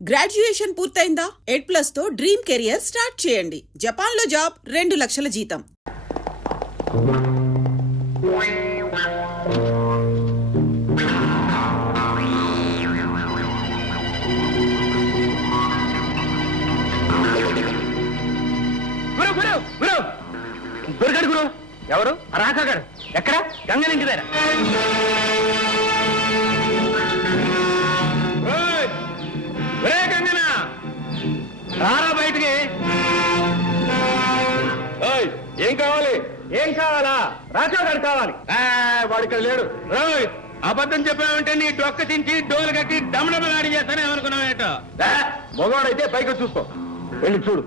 Graduation పూర్తయిందా? ఎడ్+ తో dream career start చేయండి. జపాన్లో జాబ్, 2 లక్షల జీతం. దొరికాడు గురు. ఎవరు? రాకాగాడు. ఎక్కడ? గంగనింటి దగ్గర. గంగనా రారా బయటికి. ఏం కావాలి? ఏం కావాలా? రాకాగాడు కావాలి. వాడు ఇక్కడ లేడు. అబద్ధం చెప్పావంటే నీ డొక్క చించి డోలు కట్టి దమడమలాడి చేస్తానే అనుకున్నావేటో. మగవాడైతే పైకి చూసుకో. వెళ్ళి చూడు.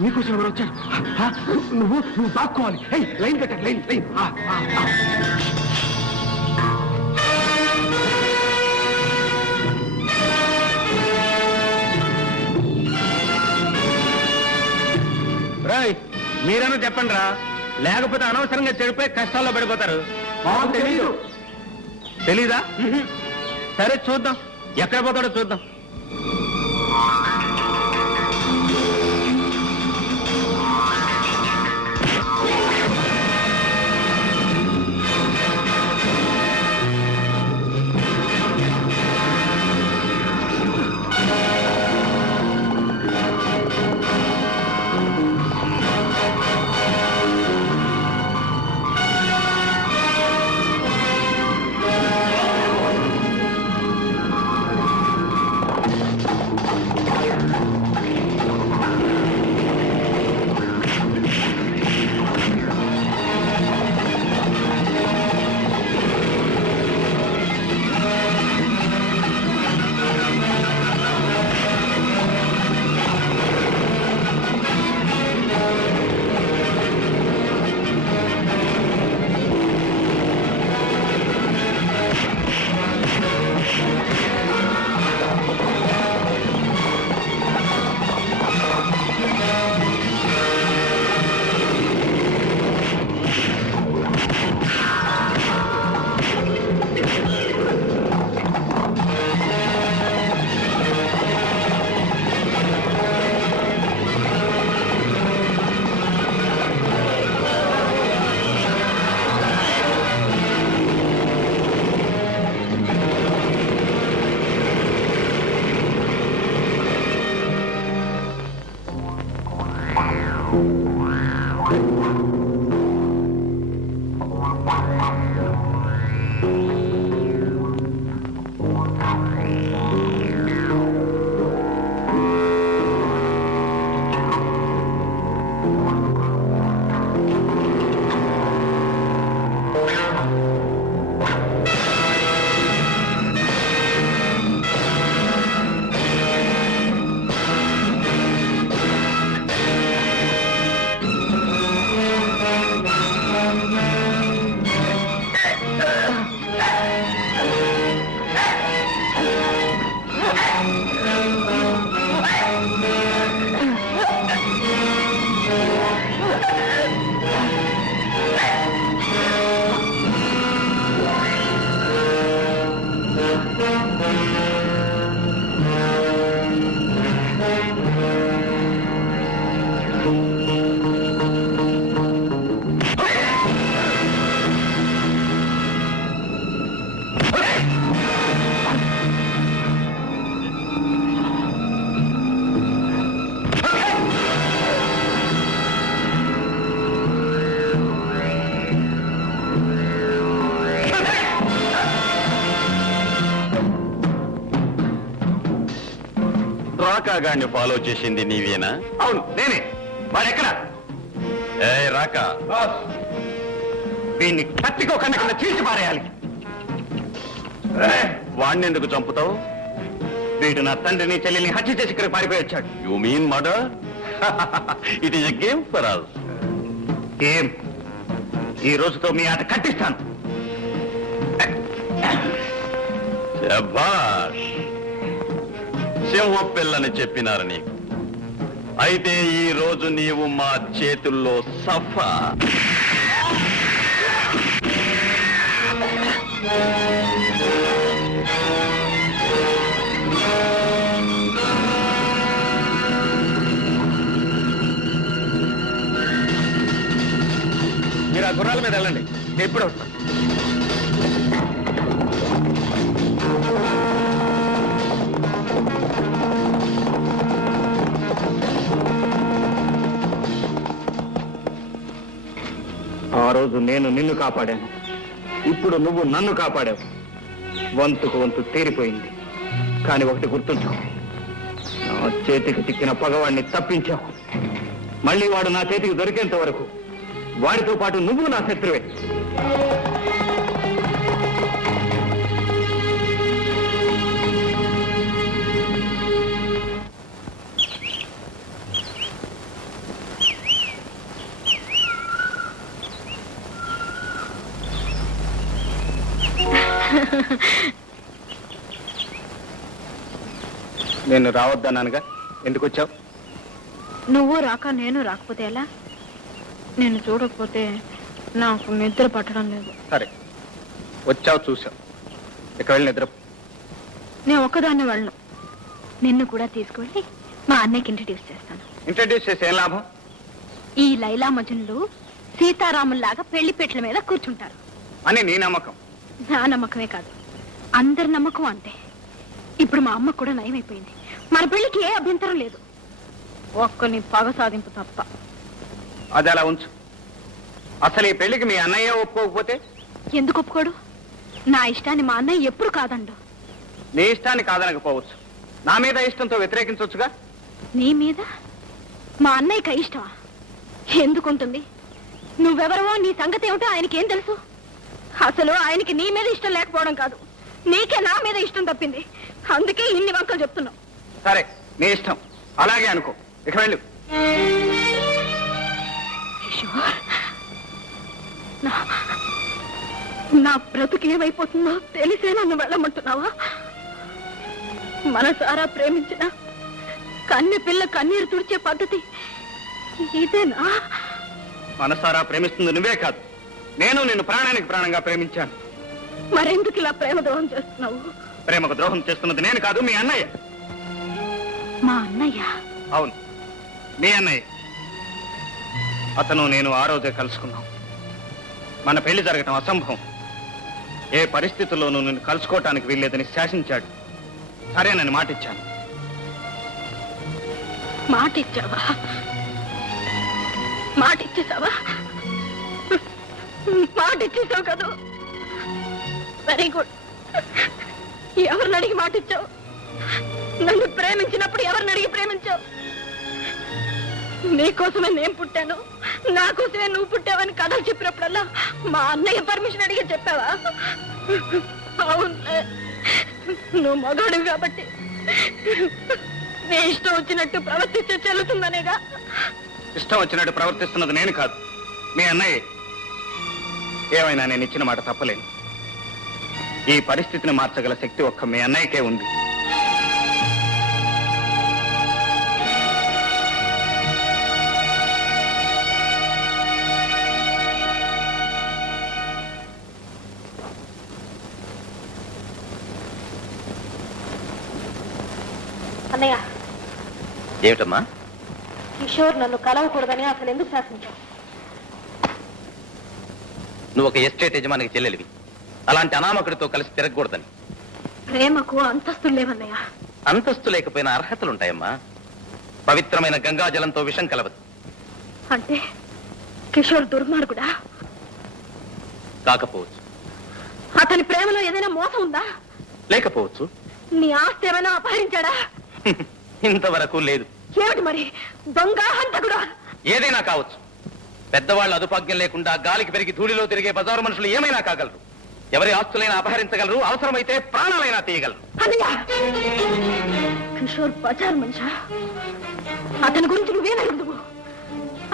నీకోసం ఎవరు వచ్చారు? నువ్వు దాక్కోవాలి. లైన్ కట్ట. లైన్. రాయ్, మీరన్నా చెప్పండి రా, లేకపోతే అనవసరంగా చెడిపోయి కష్టాల్లో పడిపోతారు. తెలీదా? సరే చూద్దాం, ఎక్కడ పోతాడో చూద్దాం. రాకాగాన్ని ఫాలో చేసింది నీవేనా? అవును, నేనే. వాడెక్కడ? రాకా, వీడిని కత్తికో కన్నా చీల్చి పారేయాలి. వాణ్ణి ఎందుకు చంపుతావు? వీడు నా తండ్రిని చెల్లెల్ని హత్య చేసి ఇక్కడ పారిపోయి వచ్చాడు. You mean murder? It is a game for us. Game? ఈ రోజుతో మీ ఆట కట్టిస్తాను. శభాష్, సింహం పిల్లని చెప్పినారు నీకు. అయితే ఈ రోజు నీవు మా చేతుల్లో సఫా. గుర్రాల మీద వెళ్ళండి, నేను ఎప్పుడు వస్తాను. ఆ రోజు నేను నిన్ను కాపాడాను, ఇప్పుడు నువ్వు నన్ను కాపాడావు. వంతుకు వంతు తీరిపోయింది. కానీ ఒకటి గుర్తుంచు, నా చేతికి చిక్కిన పగవాడిని తప్పించావు. మళ్ళీ వాడు నా చేతికి దొరికేంత వరకు వాడితో పాటు నువ్వు నా శత్రువే. నేను రావద్దన్నానుగా, ఎందుకు వచ్చావు? నువ్వు రాక నేను రాకపోతే ఎలా? నేను చూడకపోతే నాకు నిద్ర పట్టడం లేదు. సరే, వచ్చావు చూసావు, ఇక వెళ్ళి నిద్ర. నేను ఒక్కదాన్ని వెళ్ళను, నిన్ను కూడా తీసుకువెళ్ళి మా అన్నయ్యకి ఇంట్రడ్యూస్ చేస్తాను. ఇంట్రడ్యూస్ చేసి ఏం లాభం? ఈ లైలా మజనులు సీతారాముల్లాగా పెళ్లి పెట్ల మీద కూర్చుంటారు అని నీ నమ్మకం. నా నమ్మకమే కాదు, అందరి నమ్మకం అంతే. ఇప్పుడు మా అమ్మ కూడా నయమైపోయింది, మన పెళ్లికి ఏ అభ్యంతరం లేదు. ఒక్కని పగ సాధింపు తప్ప. అది అలా ఉంచు. అసలు ఈ పెళ్లికి మీ అన్నయ్య ఒప్పుకోకపోతే? ఎందుకు ఒప్పుకోడు? నా ఇష్టాన్ని మా అన్నయ్య ఎప్పుడు కాదండు. నీ ఇష్టాన్ని కాదనకపోవచ్చు, నా మీద ఇష్టంతో వ్యతిరేకించవచ్చుగా. నీ మీద మా అన్నయ్యకి ఇష్టమా? ఎందుకుంటుంది? నువ్వెవరవో, నీ సంగతి ఏమిటో ఆయనకేం తెలుసు? అసలు ఆయనకి నీ మీద ఇష్టం లేకపోవడం కాదు, నీకే నా మీద ఇష్టం తప్పింది. అందుకే ఇన్ని వంకలు చెప్తున్నావు. సరే, నీ ఇష్టం, అలాగే అనుకో. ఇక వెళ్ళు. నా బ్రతుకు ఏమైపోతుందో తెలిసే నన్ను వెళ్ళమంటున్నావా? మనసారా ప్రేమించిన కన్నె పిల్ల కన్నీరు తుడిచే పద్ధతి ఇదేనా? మనసారా ప్రేమిస్తుంది నువ్వే కాదు, నేను నిన్ను ప్రాణానికి ప్రాణంగా ప్రేమించాను. మరెందుకు ఇలా ప్రేమ ద్రోహం చేస్తున్నావు? ప్రేమకు ద్రోహం చేస్తున్నది నేను కాదు, మీ అన్నయ్య. మా అన్నయ్య? అవును, మీ అన్నయ్య. అతను నేను ఆ రోజే కలుసుకున్నాం. మన పెళ్లి జరగటం అసంభవం, ఏ పరిస్థితుల్లోనూ నిన్ను కలుసుకోవటానికి వీల్లేదని శాసించాడు. సరేనని మాటిచ్చాను. మాటిచ్చావా? మాటిచ్చేసావా? మాటిచ్చేసావు కదా, వెరీ గుడ్. ఎవరిని అడిగి మాటిచ్చావు? నన్ను ప్రేమించినప్పుడు ఎవరిని అడిగి ప్రేమించావు? నీకోసమే నేను పుట్టాను, నా కోసమే నువ్వు పుట్టావని కథలు చెప్పినప్పుడల్లా మా అన్నయ్య పర్మిషన్ అడిగి చెప్పావా? అవును, నువ్వు మగాడు కాబట్టి నీ ఇష్టం వచ్చినట్టు ప్రవర్తిస్తే చెల్లుతుందనేగా. ఇష్టం వచ్చినట్టు ప్రవర్తిస్తున్నది నేను కాదు, మీ అన్నయ్య. ఏమైనా నేను ఇచ్చిన మాట తప్పలేను. ఈ పరిస్థితిని మార్చగల శక్తి ఒక్క మీ అన్నయ్యకే ఉంది. అన్నయ్య, ఏమిటమ్మా? కిషోర్ నన్ను కలవకూడదని అసలు ఎందుకు శాసించావు? నువ్వు ఒక ఎస్టేట్ యజమానికి చెల్లెలివి, అలాంటి అనామకుడితో కలిసి తిరగకూడదని. ప్రేమకు అంతస్తులు లేవన్నయ్య. అంతస్తు లేకపోయినా అర్హతలుంటాయమ్మా. పవిత్రమైన గంగాజలంతో విషం కలవదు. అంటే కిషోర్ దుర్మార్గుడా? కాకపోవచ్చు. అతని ప్రేమలో ఏదైనా మోసం ఉందా? లేకపోవచ్చు. నీ ఆస్తి ఏమైనా అపహరించాడా? ఇంతవరకు లేదు. ఏమిటి మరి? దొంగ, హంతకుడా? ఏదైనా కావచ్చు. పెద్దవాళ్ళు అదుపాజ్ఞం లేకుండా గాలికి పెరిగి ధూళిలో తిరిగే బజారు మనుషులు ఏమైనా కాగలరు. ఎవరి ఆస్తులైనా అపహరించగలరు, అవసరమైతే ప్రాణాలైనా తీయగలరు. కిషోర్ బజార్ మనిషా? అతని గురించి నువ్వేనెరుగుదువు?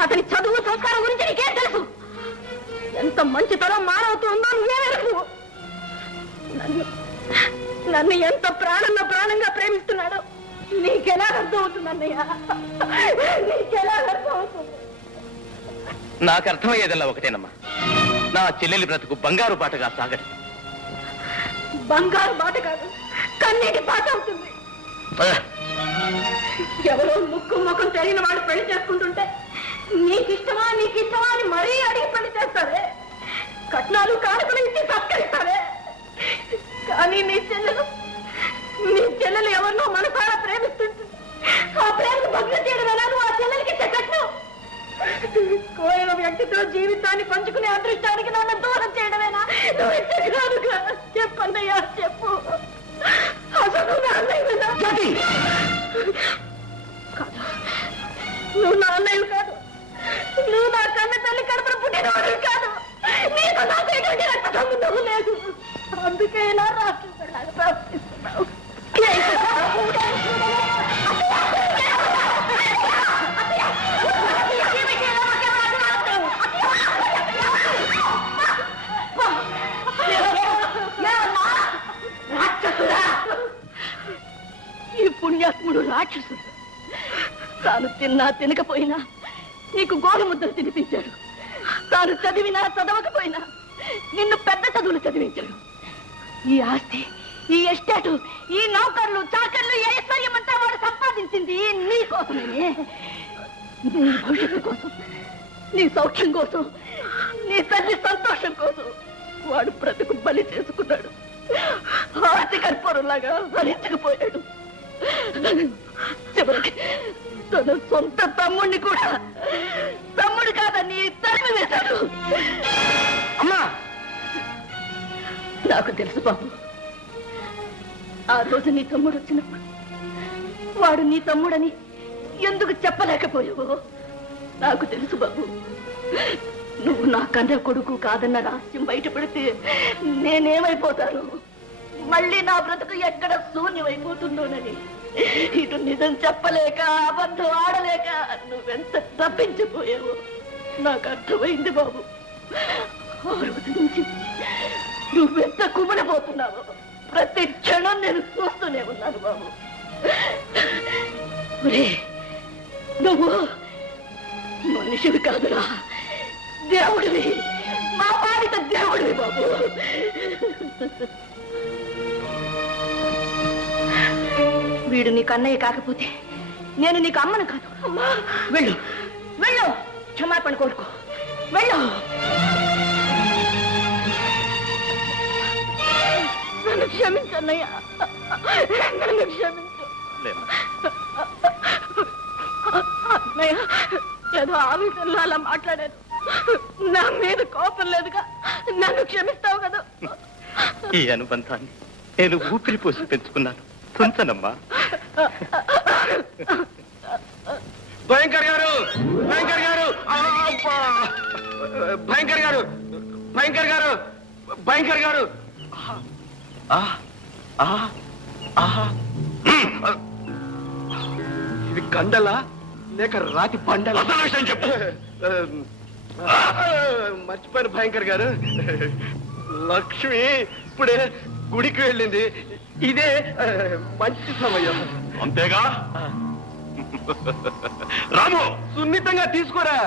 అతని చదువు సంస్కారం గురించి నీకేం తెలుసు? ఎంత మంచితనం మానవత్వం ఉందో నువ్వేనెరుగుదువు? నన్ను ఎంత ప్రాణంగా ప్రేమిస్తున్నాడో నీకెలా అర్థం అవుతుంది అన్నయ్య? నీకెలా అర్థం అవుతుంది? నాకు అర్థమయ్యేదల్లా ఒకటేనమ్మా, నా చెల్లెలి బ్రతుకు బంగారు బాటగా సాగదు. బంగారు బాట కాదు, కన్నీటి బాట అవుతుంది. ఎవరో ముక్కు ముఖం తెలియని వాడు పెళ్లి చేసుకుంటుంటే నీకిష్టమా అని మరీ అడిగి పని చేస్తారే. కట్నాలు కానుకలు ఇచ్చి సత్కరిస్తారే. కానీ నీ చెల్లెలు ఎవరినో మనసారా ప్రేమిస్తుంటుంది. ఆ ప్రేమను భగ్నం చేయడం ఎలా? నువ్వు ఆ చెల్లెలకి కట్నం. కోరిన వ్యక్తితో జీవితాన్ని పంచుకునే అదృష్టానికి నన్ను దూరం చేయడమేనా? నువ్వు ఇచ్చగానుగా చెప్పన్నయ్యా, చెప్పు. అసలు నా అన్నయ్య కాదు, నువ్వు నా అన్నయ్య కాదు. నువ్వు నా కన్న తల్లి కడుపున పుట్టినవాడు కాదు. నీకు నాకు ఎటువంటి రక్త సంబంధం లేదు. అందుకే ఇలా రాష్ట్రంలాగా ప్రవర్తిస్తున్నావు. ఈ పుణ్యాత్ముడు రాక్షసుడు. తాను తిన్నా తినకపోయినా నీకు గోరుముద్దలు తినిపించాడు. తాను చదివినా చదవకపోయినా నిన్ను పెద్ద చదువులు చదివించాడు. ఈ ఆస్తి, ఈ ఎస్టేటు, ఈ నౌకర్లు, చాకర్లు, ఐశ్వర్యం అంతా వాడు సంపాదించింది నీ కోసమే. నీ భవిష్యత్తు కోసం, నీ సౌఖ్యం కోసం, నీ తల్లి సంతోషం కోసం వాడు బ్రతుకు బలి చేసుకున్నాడు. ఆస్తి కర్పూరంలాగా భరించకపోయాడు. చివరికి తన సొంత తమ్ముడిని కూడా తమ్ముడు కాదని తరిమి వేశాడు. అమ్మా, నాకు తెలుసు బాబు. ఆ రోజు నీ తమ్ముడు వచ్చినప్పుడు వాడు నీ తమ్ముడని ఎందుకు చెప్పలేకపోయావో నాకు తెలుసు బాబు. నువ్వు నా కన్న కొడుకు కాదన్న రహస్యం బయటపడితే నేనేమైపోతాను? మళ్ళీ నా బ్రతుకు ఎక్కడ శూన్యమైపోతుందోనని ఇటు నిజం చెప్పలేక, అబద్ధం ఆడలేక నువ్వెంత తప్పించిపోయావో నాకు అర్థమైంది బాబు. ఆ రోజు నుంచి నువ్వెంత కుమిలిపోతున్నావో ప్రతి క్షణం నేను చూస్తూనే ఉన్నాను బాబు. నువ్వు మనిషివి కాదురా, దేవుడివి, మా పాలిట దేవుడివి బాబు. వీడు నీకు అన్నయ్య కాకపోతే నేను నీకు అమ్మను కాదు. వెళ్ళు, వెళ్ళు, క్షమాపణ కోరుకో, వెళ్ళు. నన్ను క్షమించన్నయ్యా, నన్ను క్షమించు. అన్నయ్య, ఏదో ఆవేశంలో అలా మాట్లాడాను. నా మీద కోపం లేదుగా, నన్ను క్షమిస్తావు కదా. ఈ అనుబంధాన్ని నేను ఊపిరి పోసి పెంచుకున్నాను. తుంచనమ్మా. భయంకర్ గారు, భయంకర్ గారు, భయంకర్ గారు, భయంకర్ గారు, భయంకర్ గారు. ఇది కండలా లేక రాతి పండల? విషయం చెప్పు. మర్చిపోయిన భయంకర్ గారు, లక్ష్మి ఇప్పుడే గుడికి వెళ్ళింది. ఇదే మంచి సమయం. అంతేగా? రాము, సున్నితంగా తీసుకోరా.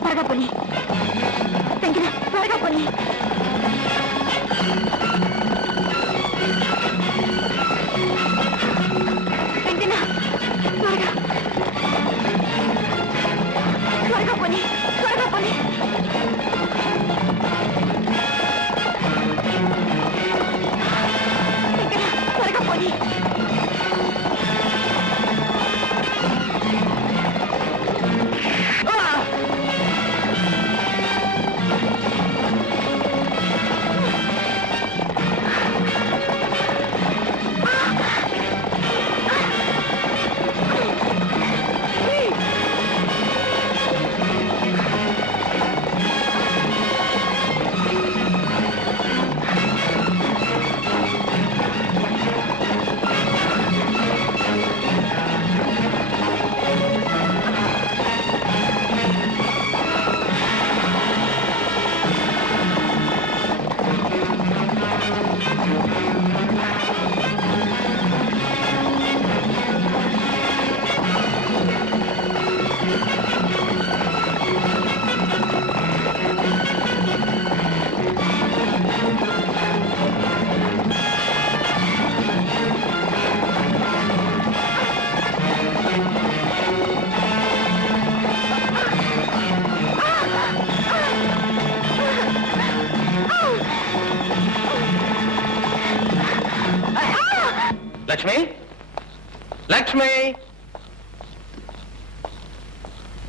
త్వరగా పోనీ, త్వరగా పోనీ. త్వరగా పోనీ, త్వరగా పోనీ. త్వరగా పోనీ.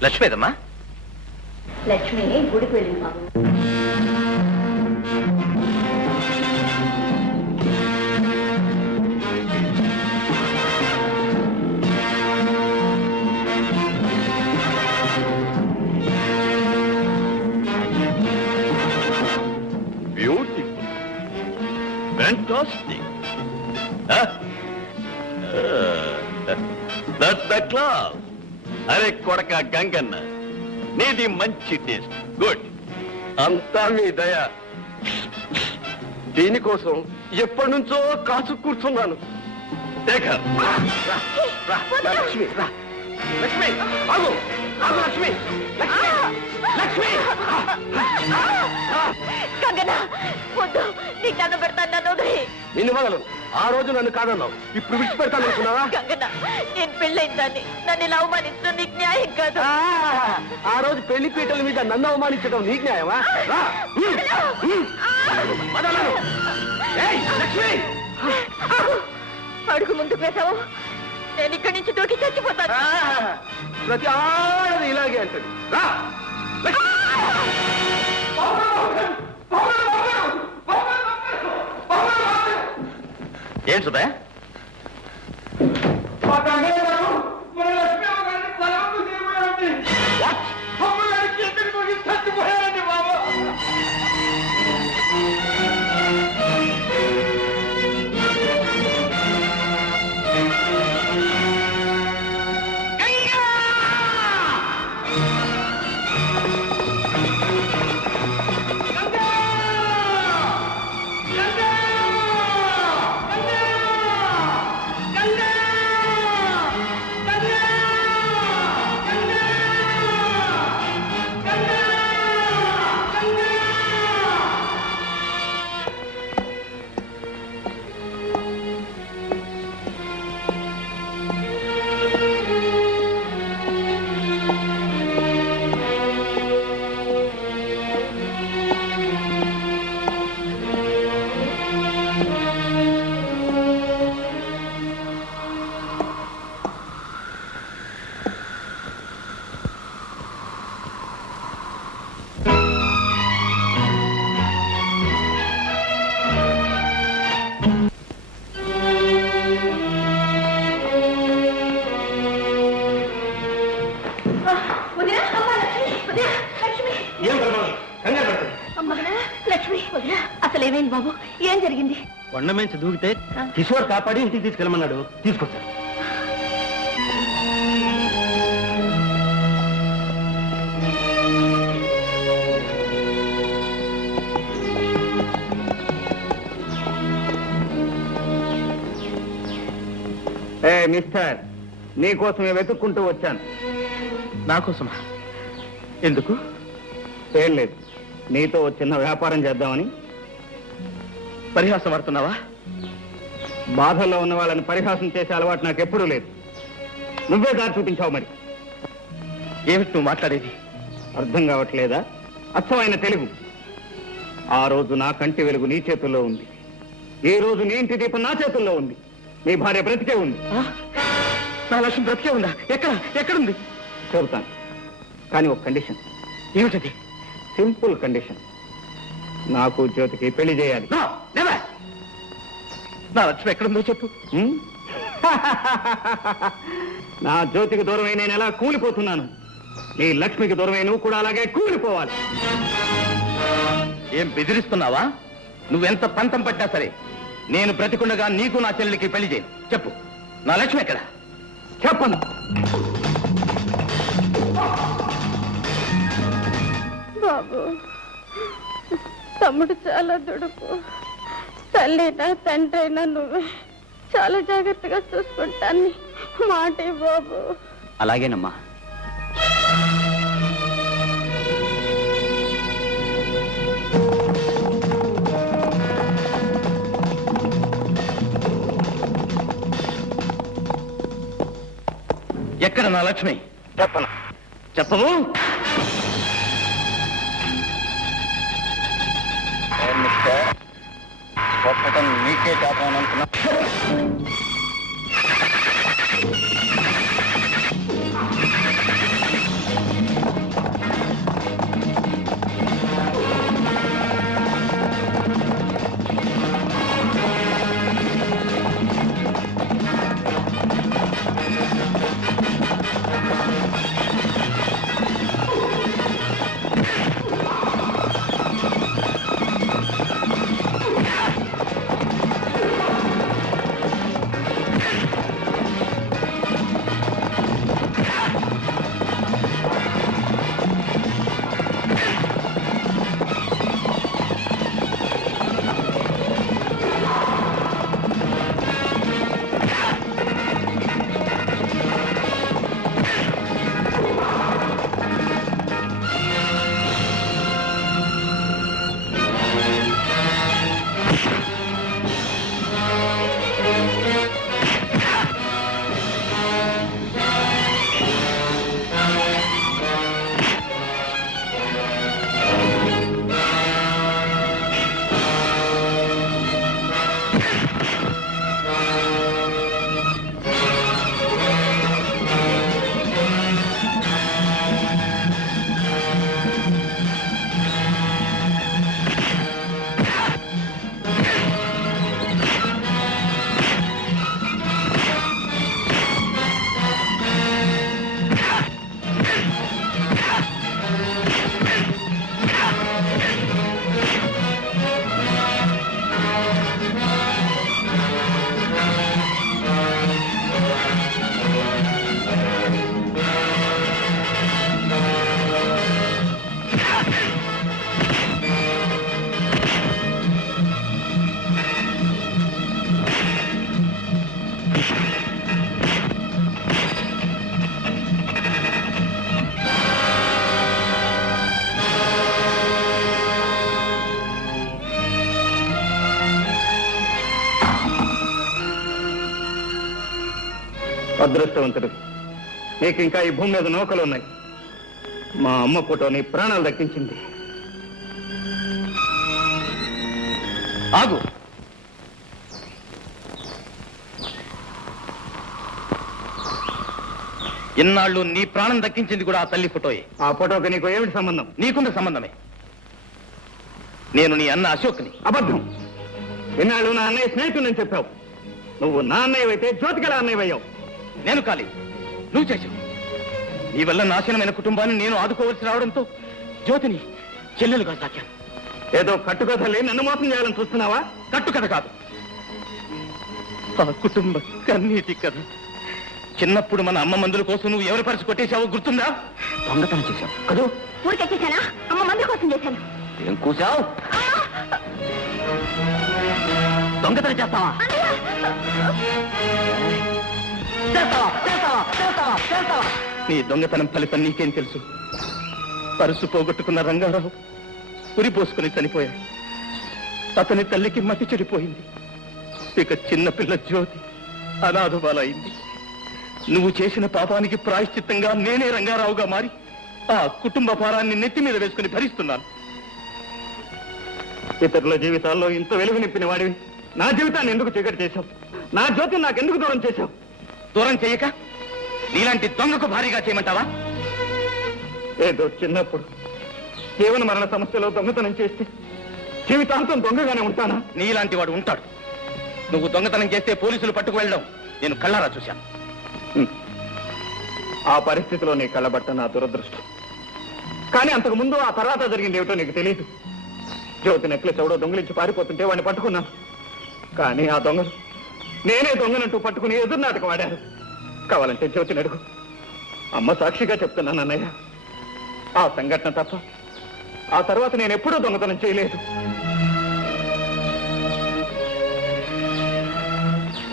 లక్ష్మీదమ్మా లక్ష్మి గుడికి వెళ్ళింది బాబు. Beautiful fantastic that's the class. అరే కొడక గంగన్న, నీది మంచి టేస్ట్. గుడ్. అంతా మీ దయ. దీనికోసం ఎప్పటి నుంచో కాసు కూర్చున్నాను. లక్ష్మి రా. లక్ష్మి ఆగు, ఆగు లక్ష్మి. లక్ష్మి, లక్ష్మి. గంగన్న వద్దు, నీకు నన్ను పెడతాను, నన్ను వదిలి. నిన్ను వదలను. ఆ రోజు నన్ను కాదన్నావు, ఇప్పుడు విడిచిపెడతాను అనుకున్నావా? గంగన్న, నేను పెళ్ళైందాన్ని, నన్ను ఇలా అవమానించడం నీకు న్యాయం కాదు. ఆ రోజు పెళ్లి పీటల మీద నన్ను అవమానించడం నీకు న్యాయమా? రా. వదలను. ఏయ్, లక్ష్మి. అడుగు ముందుకు వేసావు, నేను ఇక్కడి నుంచి దూకి చచ్చిపోతాను. ప్రతి ఆడది ఇలాగే అంటది. రా. ఏం సుబ్బయ్య? అసలు ఏమైంది బాబు, ఏం జరిగింది? కొండ మీద దూకితే కిషోర్ కాపాడి ఇంటికి తీసుకెళ్ళమన్నాడు, తీసుకొచ్చాను. మిస్టర్, నీకోసమే వెతుక్కుంటూ వచ్చాను. నాకోసమా? ఎందుకు? ఏం లేదు, నీతో చిన్న వ్యాపారం చేద్దామని. పరిహాసం ఆడుతున్నావా? బాధల్లో ఉన్న వాళ్ళని పరిహాసం చేసే అలవాటు నాకు ఎప్పుడూ లేదు. నువ్వే దారి చూపించావు. మరి ఏమిటి నువ్వు మాట్లాడేది? అర్థం కావట్లేదా? అచ్చమైన తెలుగు. ఆ రోజు నా కంటి వెలుగు నీ చేతుల్లో ఉంది, ఈ రోజు నీ ఇంటి దీపం నా చేతుల్లో ఉంది. నీ భార్య బ్రతికే ఉంది. నా లక్ష్యం బ్రతికే ఉందా? ఎక్కడుంది? చెబుతాను, కానీ ఒక కండిషన్. ఏమిటది? Simple condition. నాకు జ్యోతికి పెళ్లి చేయాలి. నా లక్ష్యం ఎక్కడుందో చెప్పు. నా జ్యోతికి దూరమై నేను ఎలా కూలిపోతున్నాను, నీ లక్ష్మికి దూరమై నువ్వు కూడా అలాగే కూలిపోవాలి. ఏం బెదిరిస్తున్నావా? నువ్వెంత పంతం పట్టా సరే నేను బ్రతికుండగా నీకు నా చెల్లికి పెళ్లి చేయను. చెప్పు, నా లక్ష్మి ఎక్కడ? చెప్పను. బాబు, తమ్ముడు చాలా దుడుకు. తల్లినా తండ్రి అయినా నువ్వే చాలా జాగ్రత్తగా చూసుకుంటాను. మాటే బాబు. అలాగేనమ్మా. ఎక్కడ నా లక్ష్మి? చెప్పను. చెప్పవు? నీకే కాపాలనుకున్నా. అదృష్టవంతుడు. నీకు ఇంకా ఈ భూమి మీద నౌకలు ఉన్నాయి. మా అమ్మ ఫోటో నీ ప్రాణాలు దక్కించింది. ఆగు. ఇన్నాళ్ళు నీ ప్రాణం దక్కించింది కూడా ఆ తల్లి ఫోటోయే. ఆ ఫోటోకి నీకు ఏమిటి సంబంధం? నీకున్న సంబంధమే. నేను నీ అన్న అశోక్ని. అబద్ధం. ఇన్నాళ్ళు నా అన్నయ్య స్నేహితుడని చెప్పావు. నువ్వు నా అన్నయ్యవైతే జ్యోతికల అన్నయ్యవయ్యావు. నేను కాలేదు, నువ్వు చేశావు. నీ వల్ల నాశనమైన కుటుంబాన్ని నేను ఆదుకోవలసి రావడంతో జ్యోతిని చెల్లెలుగా సాకాను. ఏదో కట్టుకథలే నన్ను మోసం చేయాలని చూస్తున్నావా? కట్టుకథ కాదు, ఆ కుటుంబ కన్నీటి కథ. చిన్నప్పుడు మన అమ్మ మందుల కోసం నువ్వు ఎవరి పరిచి కొట్టేశావో గుర్తుందా? దొంగతనం చేశావు కదూ? ఊరికెక్కేశానా? అమ్మ మందుల కోసం చేశాను. ఏం కూసావు? దొంగతనం చేస్తావా? నీ దొంగతనం ఫలితం నీకేం తెలుసు? పరుసు పోగొట్టుకున్న రంగారావు ఉరి పోసుకుని చనిపోయాడు. అతని తల్లికి మతి చెడిపోయింది. ఇక చిన్నపిల్ల జ్యోతి అనాథబాలైంది. నువ్వు చేసిన పాపానికి ప్రాయశ్చిత్తంగా నేనే రంగారావుగా మారి ఆ కుటుంబ భారాన్ని నెత్తి మీద వేసుకుని భరిస్తున్నాను. ఇతరుల జీవితాల్లో ఇంత వెలుగు నింపిన వాడివి నా జీవితాన్ని ఎందుకు చీకటి చేశావు? నా జ్యోతిని నాకెందుకు దూరం చేశావు? దూరం చేయక నీలాంటి దొంగకు భారీగా చేయమంటావా? ఏదో చిన్నప్పుడు జీవన మరణ సమస్యలో దొంగతనం చేస్తే జీవితాంతం దొంగగానే ఉంటానా? నీలాంటి వాడు ఉంటాడు. నువ్వు దొంగతనం చేస్తే పోలీసులు పట్టుకు వెళ్ళడం నేను కళ్ళారా చూశాను. ఆ పరిస్థితిలో నీ కళ్ళబట్ట నా దురదృష్టం. కానీ అంతకు ముందు ఆ తర్వాత జరిగింది ఏమిటో నీకు తెలియదు. జ్యోతి నెక్లెస్ ఎవడో దొంగలించి పారిపోతుంటే వాడిని పట్టుకున్నాను. కానీ ఆ దొంగలు నేనే దొంగనంటూ పట్టుకుని ఎదురు నాటకం ఆడారు. కావాలంటే జ్యోతిని అడుగు. అమ్మ సాక్షిగా చెప్తున్నాను అన్నయ్య, ఆ సంఘటన తప్ప ఆ తర్వాత నేను ఎప్పుడూ దొంగతనం చేయలేదు.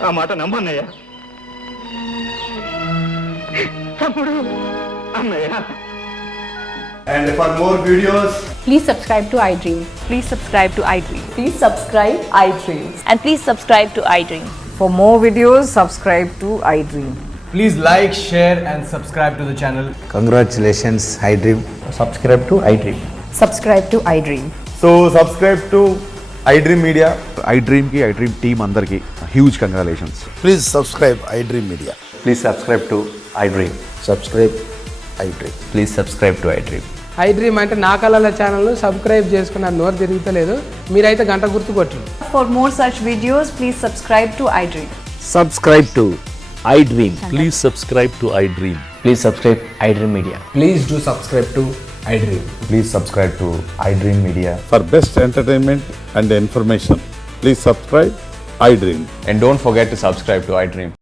ఆ మాట నమ్మన్నయ్య. తమ్ముడు, అన్నయ్య. And for more videos, Please subscribe to iDream. Please subscribe to iDream. Please subscribe iDream. And please subscribe to iDream. For more videos, subscribe to iDream. please like, share and subscribe to the channel. Congratulations, iDream. Subscribe to iDream. Subscribe to iDream. So subscribe to iDream Media. iDream ki iDream team andarki huge congratulations. Please subscribe iDream Media. Please subscribe to iDream. Subscribe iDream. Please subscribe to iDream. iDream అంటే నా కళల ఛానల్ను subscribe చేసుకున్న నోరు తిరుగుతలేదు. మీరైతే గంట గుర్తు కొట్టండి. For more such videos, please subscribe to iDream. Subscribe to iDream. Please subscribe to iDream. Please subscribe iDream Media. Please do subscribe to iDream. Please subscribe to iDream Media. For best entertainment and information, please subscribe iDream. And don't forget to subscribe to iDream.